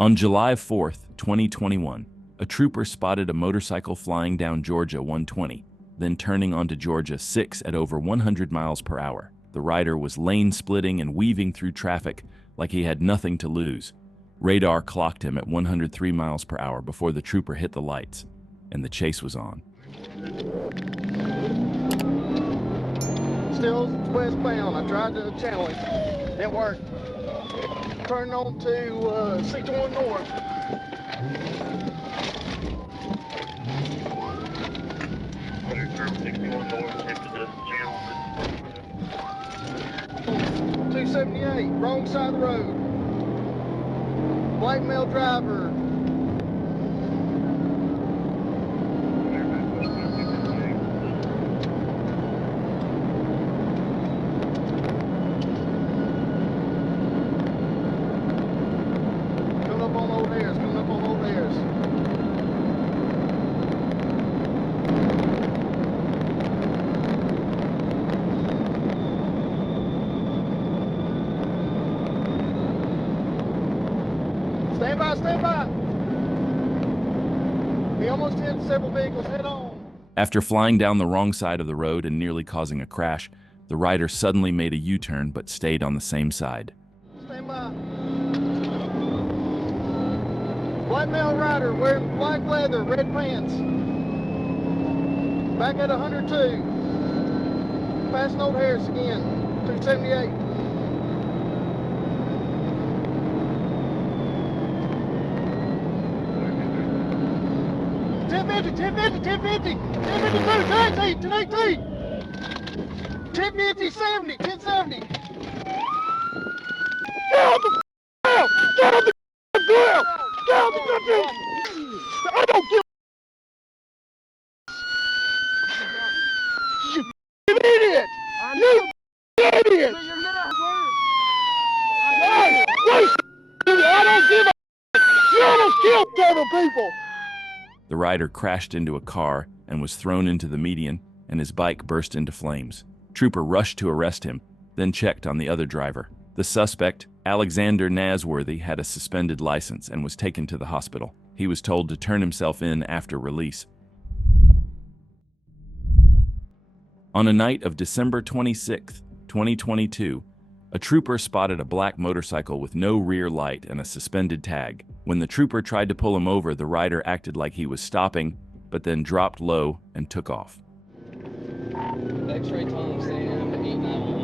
On July 4th, 2021, a trooper spotted a motorcycle flying down Georgia 120, then turning onto Georgia 6 at over 100 miles per hour. The rider was lane splitting and weaving through traffic like he had nothing to lose. Radar clocked him at 103 miles per hour before the trooper hit the lights, and the chase was on. Still westbound. I tried to channel it. Didn't work. Turned on to 61 North. Turn 61 North into the channel. 278, wrong side of the road. Black male driver. Coming up on Old Harris, coming up on Old Harris. Stand by, stand by. He almost hit several vehicles head on. After flying down the wrong side of the road and nearly causing a crash, the rider suddenly made a U-turn but stayed on the same side. Stand by. Black male rider wearing black leather, red pants. Back at 102. Passing Old Harris again. 278. Ten fifty, 1018, 1050, 70, 1070. Get on the ground! Get on the ground! Get on the ground! I don't give you idiot! You idiot! Hey, wait! I don't give a you almost killed several people! The rider crashed into a car and was thrown into the median, and his bike burst into flames. Trooper rushed to arrest him, then checked on the other driver. The suspect, Alexander Nasworthy, had a suspended license and was taken to the hospital. He was told to turn himself in after release. On a night of December 26, 2022, a trooper spotted a black motorcycle with no rear light and a suspended tag. When the trooper tried to pull him over, the rider acted like he was stopping, but then dropped low and took off. X-ray Tom Sam 891.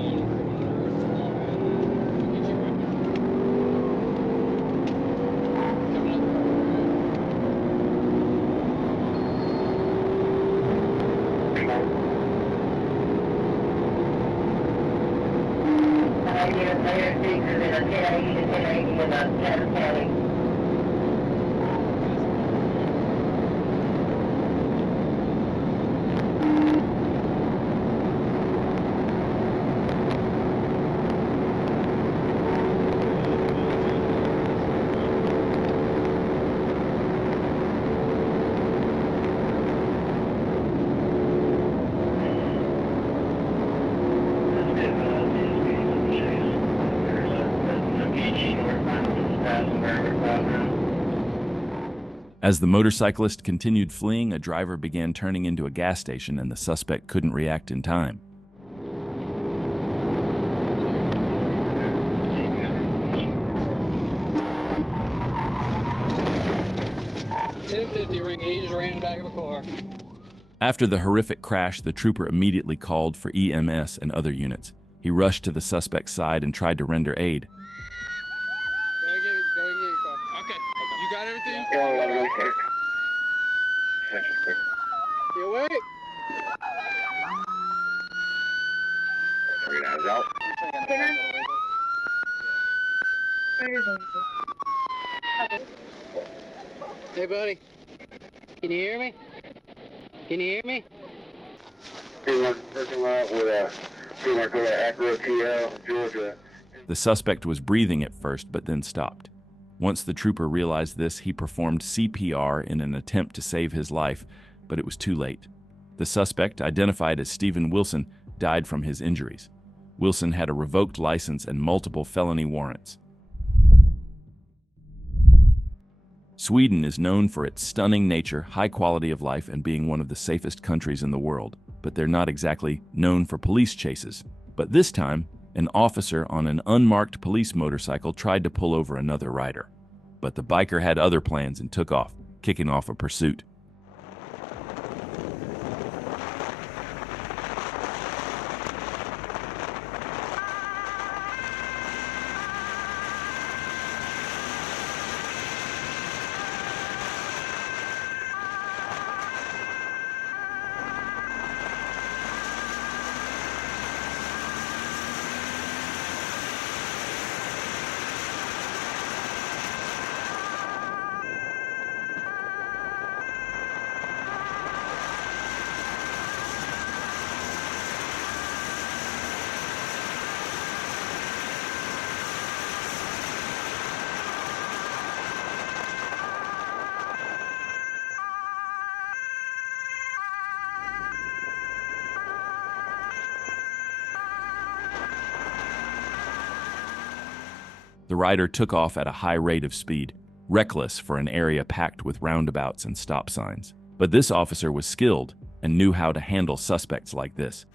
As the motorcyclist continued fleeing, a driver began turning into a gas station and the suspect couldn't react in time. Ring, he just ran back of a car. After the horrific crash, the trooper immediately called for EMS and other units. He rushed to the suspect's side and tried to render aid. Go ahead and get your car. Okay. You got everything? You awake? Hey, buddy. Can you hear me? Can you hear me? The suspect was breathing at first, but then stopped. Once the trooper realized this, he performed CPR in an attempt to save his life, but it was too late. The suspect, identified as Stephen Wilson, died from his injuries. Wilson had a revoked license and multiple felony warrants. Sweden is known for its stunning nature, high quality of life, and being one of the safest countries in the world. But they're not exactly known for police chases. But this time, an officer on an unmarked police motorcycle tried to pull over another rider. But the biker had other plans and took off, kicking off a pursuit. The rider took off at a high rate of speed, reckless for an area packed with roundabouts and stop signs. But this officer was skilled and knew how to handle suspects like this.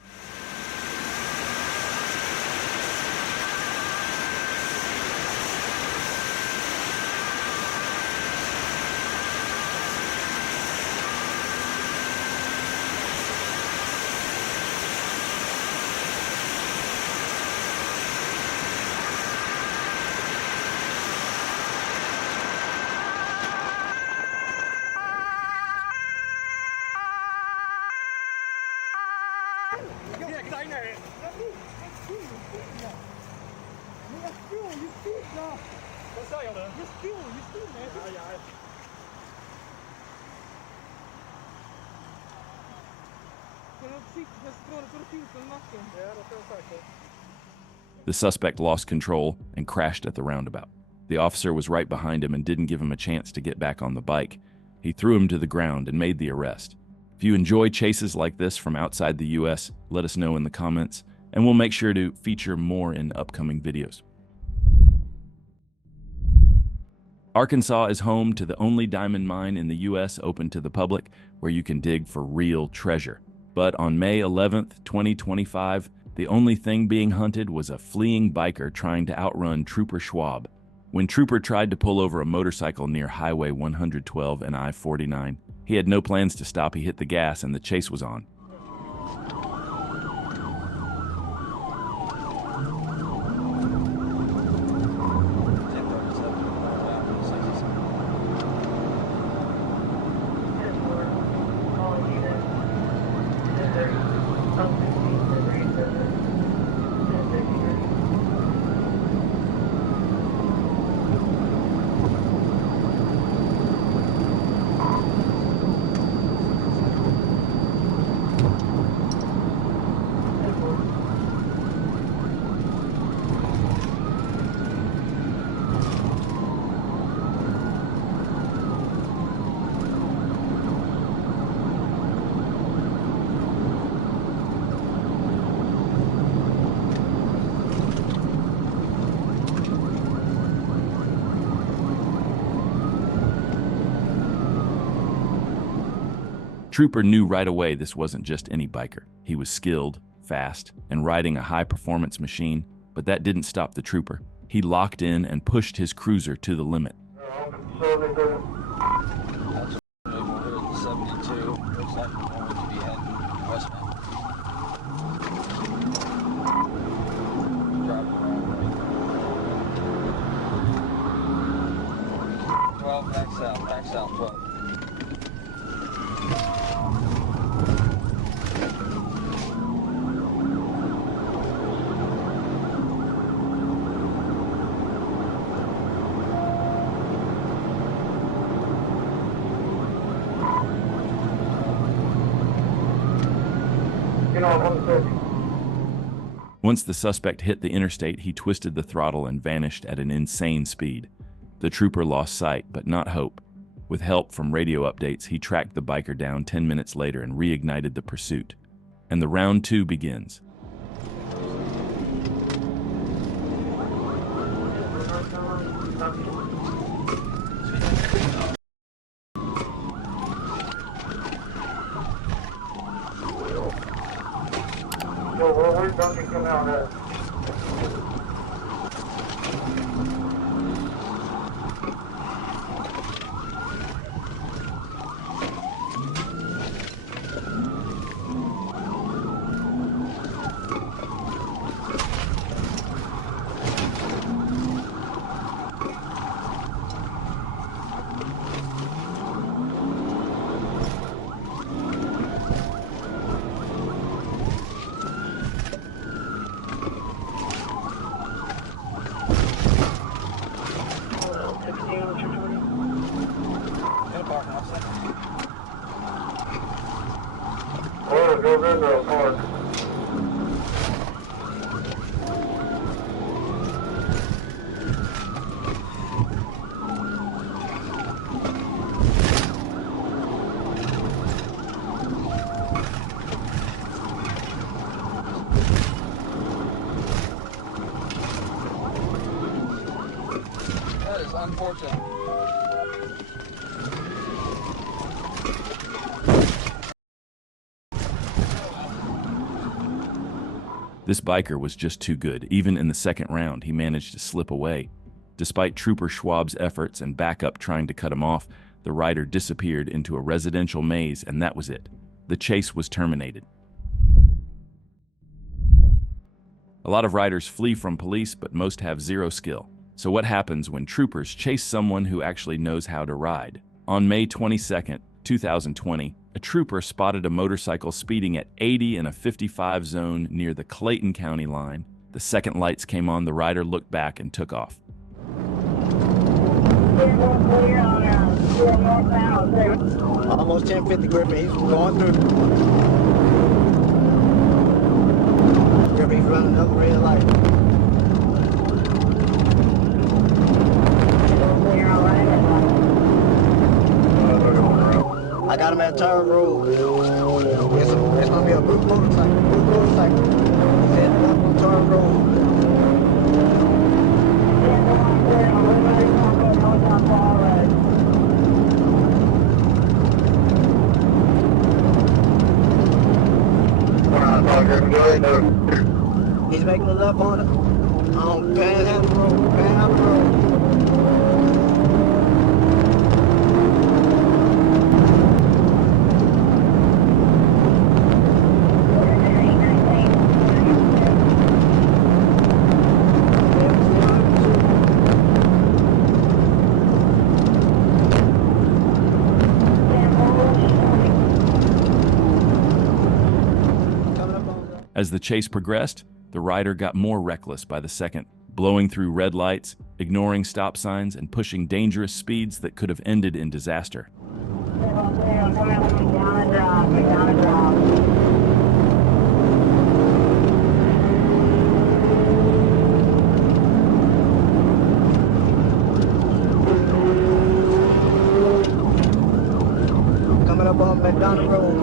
The suspect lost control and crashed at the roundabout. The officer was right behind him and didn't give him a chance to get back on the bike. He threw him to the ground and made the arrest. If you enjoy chases like this from outside the US, let us know in the comments, and we'll make sure to feature more in upcoming videos. Arkansas is home to the only diamond mine in the US open to the public where you can dig for real treasure. But on May 11th, 2025, the only thing being hunted was a fleeing biker trying to outrun Trooper Schwab. When Trooper tried to pull over a motorcycle near Highway 112 and I-49, he had no plans to stop. He hit the gas and the chase was on. Trooper knew right away this wasn't just any biker. He was skilled, fast, and riding a high-performance machine, but that didn't stop the Trooper. He locked in and pushed his cruiser to the limit. Back south, 12. Once the suspect hit the interstate, he twisted the throttle and vanished at an insane speed. The Trooper lost sight, but not hope. With help from radio updates, he tracked the biker down 10 minutes later and reignited the pursuit. And the round 2 begins. Well, where's Duncan come out at? Oh, go in the park. That is unfortunate. This biker was just too good. Even in the second round, he managed to slip away. Despite Trooper Schwab's efforts and backup trying to cut him off, the rider disappeared into a residential maze, and that was it. The chase was terminated. A lot of riders flee from police, but most have zero skill. So what happens when troopers chase someone who actually knows how to ride? On May 22nd, 2020, a trooper spotted a motorcycle speeding at 80 in a 55 zone near the Clayton County line. The second lights came on, the rider looked back and took off. Almost 1050 Griffin, he's going through. Griffin's running another red light. I got him at Turn Road. It's gonna be a blue motorcycle. He's heading up on Turn Road. He's making a left on it. Panhandle Road. Panhandle Road. As the chase progressed, the rider got more reckless by the second, blowing through red lights, ignoring stop signs, and pushing dangerous speeds that could have ended in disaster. Coming up on McDonald Road.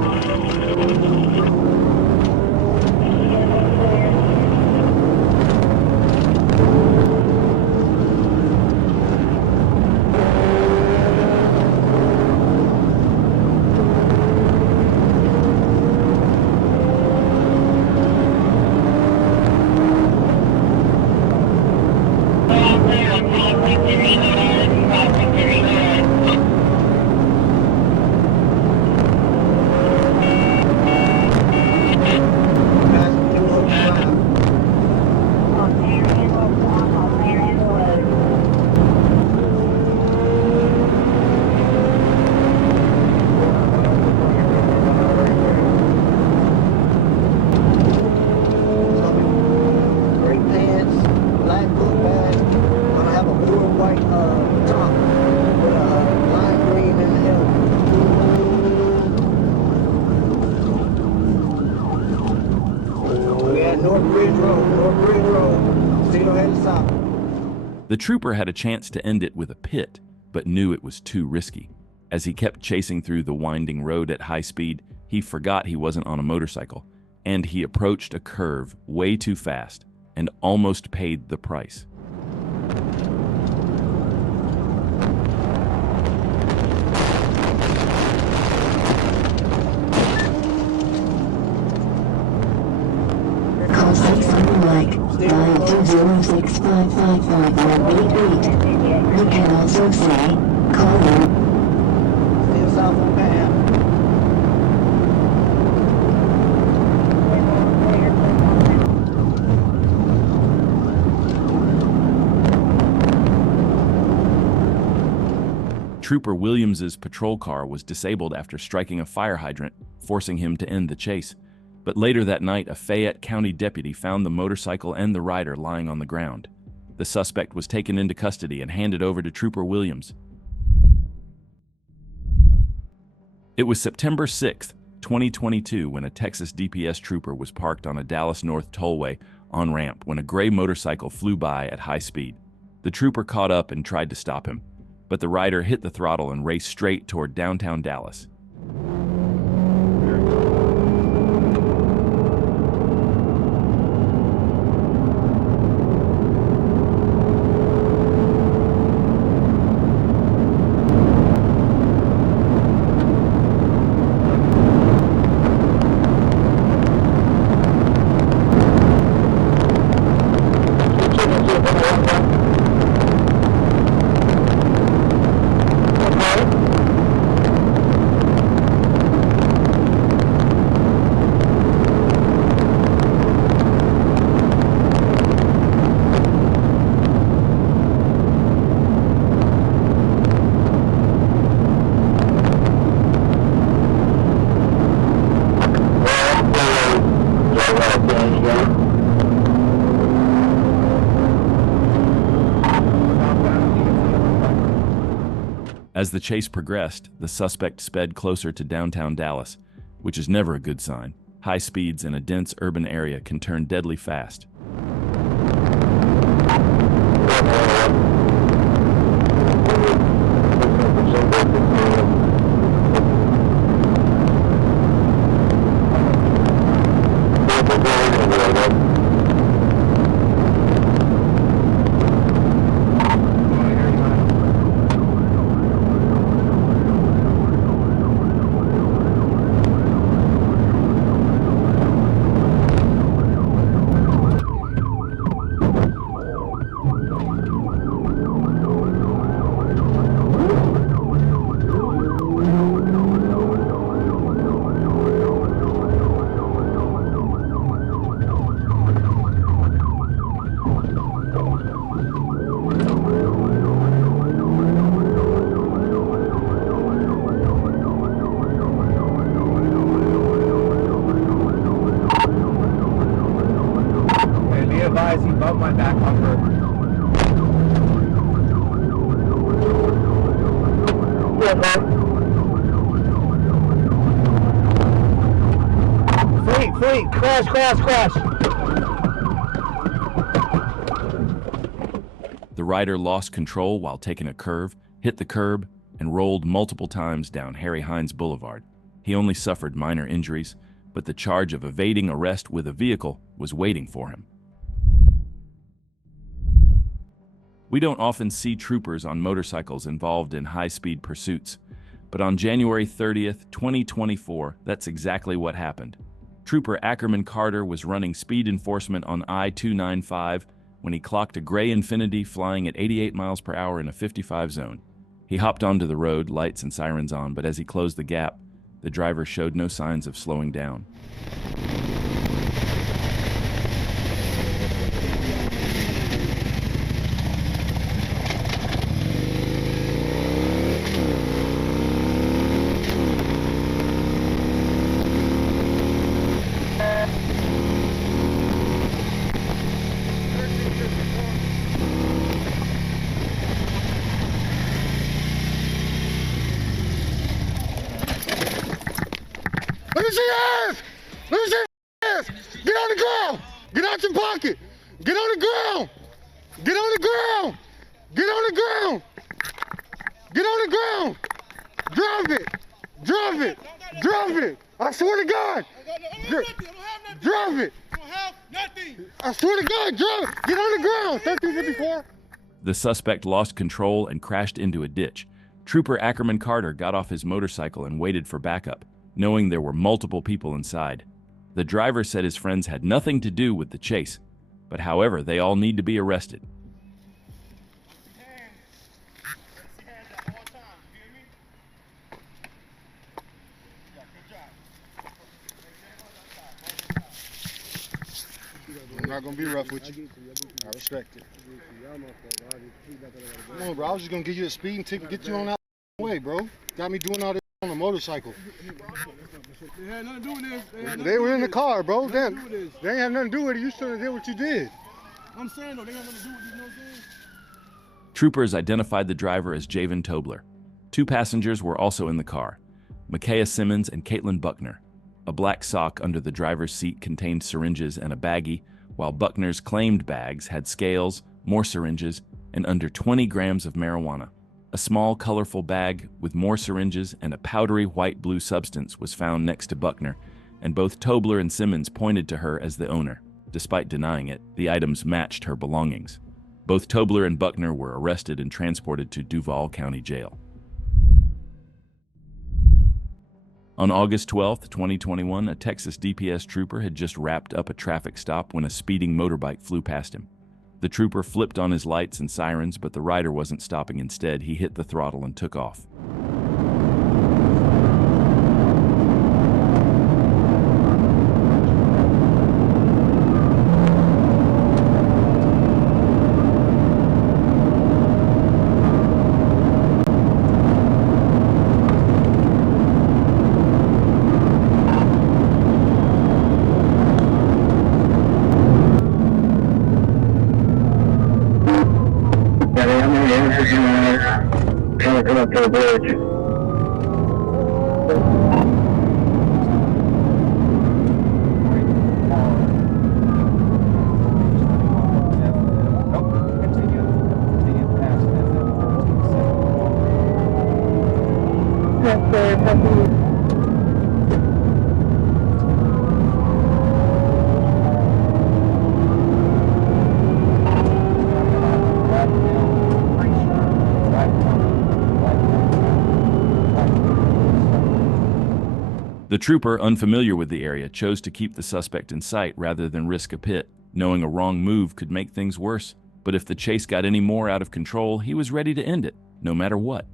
The trooper had a chance to end it with a pit, but knew it was too risky. As he kept chasing through the winding road at high speed, he forgot he wasn't on a motorcycle, and he approached a curve way too fast and almost paid the price. flight 5206555 You can also say, call in. Still south on Panhandle. Trooper Williams's patrol car was disabled after striking a fire hydrant, forcing him to end the chase. But later that night, a Fayette County deputy found the motorcycle and the rider lying on the ground. The suspect was taken into custody and handed over to Trooper Williams. It was September 6, 2022, when a Texas DPS trooper was parked on a Dallas North tollway on-ramp when a gray motorcycle flew by at high speed. The trooper caught up and tried to stop him, but the rider hit the throttle and raced straight toward downtown Dallas. As the chase progressed, the suspect sped closer to downtown Dallas, which is never a good sign. High speeds in a dense urban area can turn deadly fast. He bumped my back bumper. Fleet, crash. The rider lost control while taking a curve, hit the curb, and rolled multiple times down Harry Hines Boulevard. He only suffered minor injuries, but the charge of evading arrest with a vehicle was waiting for him. We don't often see troopers on motorcycles involved in high-speed pursuits, but on January 30th, 2024, that's exactly what happened. Trooper Ackerman Carter was running speed enforcement on I-295 when he clocked a gray Infiniti flying at 88 miles per hour in a 55 zone. He hopped onto the road, lights and sirens on, but as he closed the gap, the driver showed no signs of slowing down. Let me see your ass! Let me see your ass! Get on the ground! Get out your pocket! Get on the ground! Get on the ground! Get on the ground! Get on the ground! Drop it! Drop it! Drop it! I swear to God! Drop it! I swear to God, drop it! Get on the ground! 1354! The suspect lost control and crashed into a ditch. Trooper Ackerman Carter got off his motorcycle and waited for backup, knowing there were multiple people inside. The driver said his friends had nothing to do with the chase. But however, they all need to be arrested. I'm not gonna be rough with you. I respect it. Come on, bro. I was just gonna give you a speeding ticket, get you on that way, bro. Got me doing all this on a motorcycle. They had nothing to do with this. They were in the car, bro. They ain't have nothing to do with it. You should have did what you did. I'm saying though, they got nothing to do with this, you know what I'm saying? Troopers identified the driver as Javen Tobler. 2 passengers were also in the car, Micaiah Simmons and Caitlin Buckner. A black sock under the driver's seat contained syringes and a baggie, while Buckner's claimed bags had scales, more syringes, and under 20 grams of marijuana. A small, colorful bag with more syringes and a powdery white-blue substance was found next to Buckner, and both Tobler and Simmons pointed to her as the owner. Despite denying it, the items matched her belongings. Both Tobler and Buckner were arrested and transported to Duval County Jail. On August 12, 2021, a Texas DPS trooper had just wrapped up a traffic stop when a speeding motorbike flew past him. The trooper flipped on his lights and sirens, but the rider wasn't stopping. Instead, he hit the throttle and took off. Come up to the bridge. The trooper, unfamiliar with the area, chose to keep the suspect in sight rather than risk a pit, knowing a wrong move could make things worse. But if the chase got any more out of control, he was ready to end it, no matter what.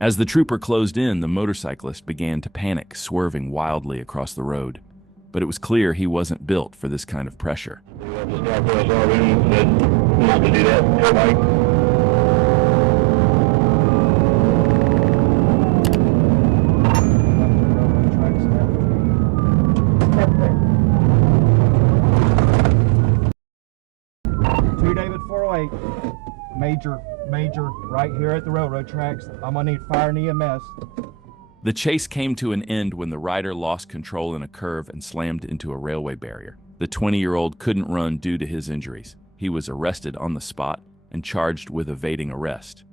As the trooper closed in, the motorcyclist began to panic, swerving wildly across the road. But it was clear he wasn't built for this kind of pressure. Just talk to us already, said not to do that, go Mike. David 408, major, right here at the railroad tracks. I'm gonna need fire and EMS. The chase came to an end when the rider lost control in a curve and slammed into a railway barrier. The 20-year-old couldn't run due to his injuries. He was arrested on the spot and charged with evading arrest.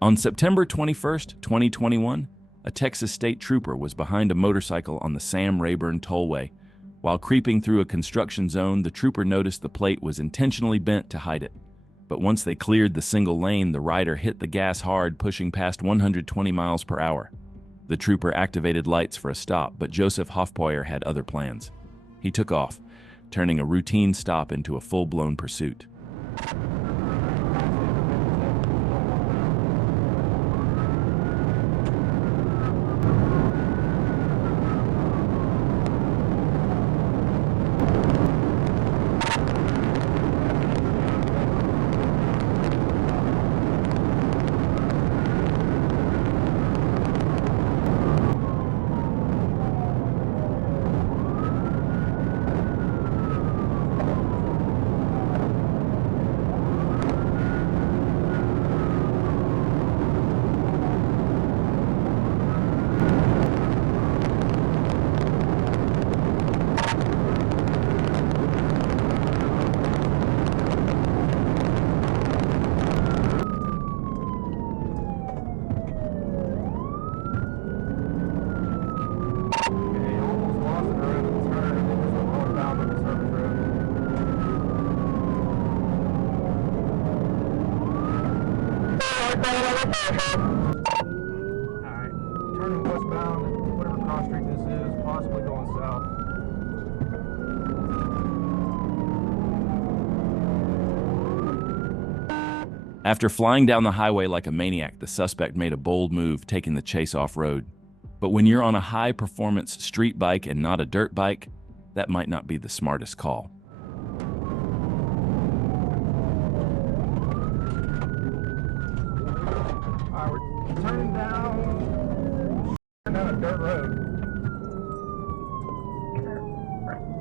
On September 21st, 2021, a Texas state trooper was behind a motorcycle on the Sam Rayburn Tollway. While creeping through a construction zone, the trooper noticed the plate was intentionally bent to hide it. But once they cleared the single lane, the rider hit the gas hard, pushing past 120 miles per hour. The trooper activated lights for a stop, but Joseph Hofpoyer had other plans. He took off, turning a routine stop into a full-blown pursuit. Alright, turning westbound, whatever cross street this is, possibly going south. After flying down the highway like a maniac, the suspect made a bold move, taking the chase off-road. But when you're on a high-performance street bike and not a dirt bike, that might not be the smartest call. Alright, we're turning down a dirt road.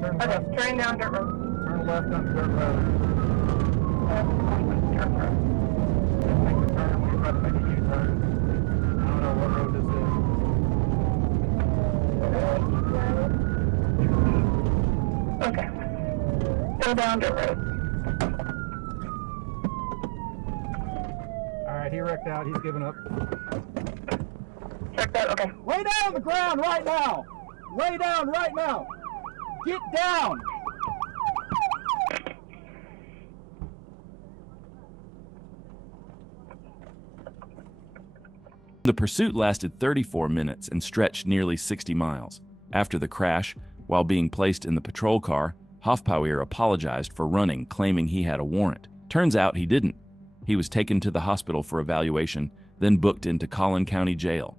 Turn left. Turn down dirt road. Turn left on dirt road. Make the turn when you're about to make a U-turn. I don't know what road this is. Okay. Go down dirt road. Alright, he wrecked out. He's giving up. Check that. Okay. Lay down on the ground right now! Lay down right now! Get down! The pursuit lasted 34 minutes and stretched nearly 60 miles. After the crash, while being placed in the patrol car, Hofpower apologized for running, claiming he had a warrant. Turns out he didn't. He was taken to the hospital for evaluation, then booked into Collin County Jail.